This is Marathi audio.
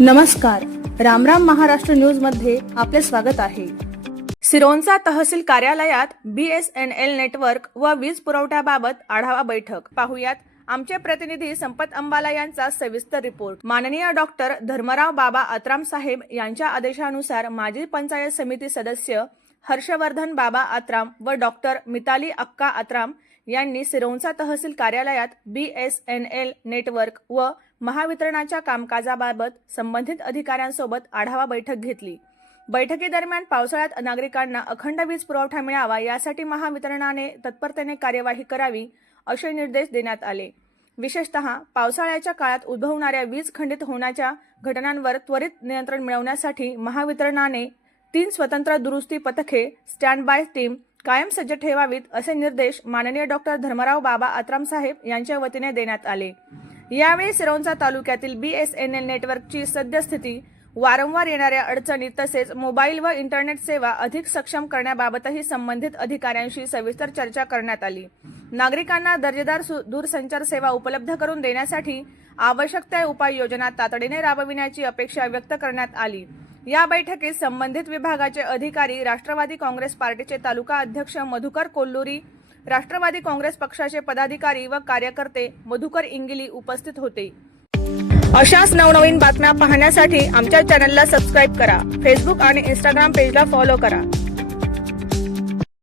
नमस्कार, रामराम महाराष्ट्र न्यूज मध्ये आपले स्वागत आहे। सिरोंचा तहसील कार्यालयात BSNL नेटवर्क व वीज पुरवठ्याबाबत आढावा बैठक। पाहुयात आमचे प्रतिनिधी संपत अंबाला यांचा सविस्तर रिपोर्ट। माननीय डॉक्टर धर्मराव बाबा आत्राम साहेब यांच्या आदेशानुसार माजी पंचायत समिती सदस्य हर्षवर्धन बाबा आत्राम व डॉक्टर मिताली अक्का आत्राम यांनी सिरोंचा तहसील कार्यालयात BSNL नेटवर्क व महावितरणाच्या कामकाजाबाबत संबंधित अधिकाऱ्यांसोबत आढावा बैठक घेतली। बैठकीदरम्यान पावसाळ्यात नागरिकांना अखंड वीज पुरवठा मिळावा यासाठी महावितरणाने तत्परतेने कार्यवाही करावी असे निर्देश देण्यात आले। विशेषतः पावसाळ्याच्या काळात उद्भवणाऱ्या वीज खंडित होण्याच्या घटनांवर त्वरित नियंत्रण मिळवण्यासाठी महावितरणाने 3 स्वतंत्र दुरुस्ती पथके स्टँड बाय टीम कायम सज्ज ठेवावीत असे निर्देश माननीय डॉक्टर धर्मराव बाबा आत्राम साहेब यांच्या वतीने देण्यात आले। यावेळी सिरोंचा तालुक्यातील BSNL नेटवर्कची सद्यस्थिती, वारंवार येणाऱ्या अडचणी तसेच मोबाईल व इंटरनेट सेवा अधिक सक्षम करण्याबाबतही संबंधित अधिकाऱ्यांशी सविस्तर चर्चा करण्यात आली। नागरिकांना दर्जेदार दूरसंचार सेवा उपलब्ध करून देण्यासाठी आवश्यक त्या उपाययोजना तातडीने राबविण्याची अपेक्षा व्यक्त करण्यात आली। या बैठकीत संबंधित विभागाचे अधिकारी, राष्ट्रवादी काँग्रेस पार्टीचे तालुका अध्यक्ष मधुकर कोल्लुरी, राष्ट्रवादी काँग्रेस पक्षाचे पदाधिकारी व कार्यकर्ते मधुकर इंगिली उपस्थित होते। अशाच नवनवीन बातम्या पाहण्यासाठी आमच्या चॅनलला सबस्क्राईब करा। फेसबुक आणि इंस्टाग्राम पेजला फॉलो करा।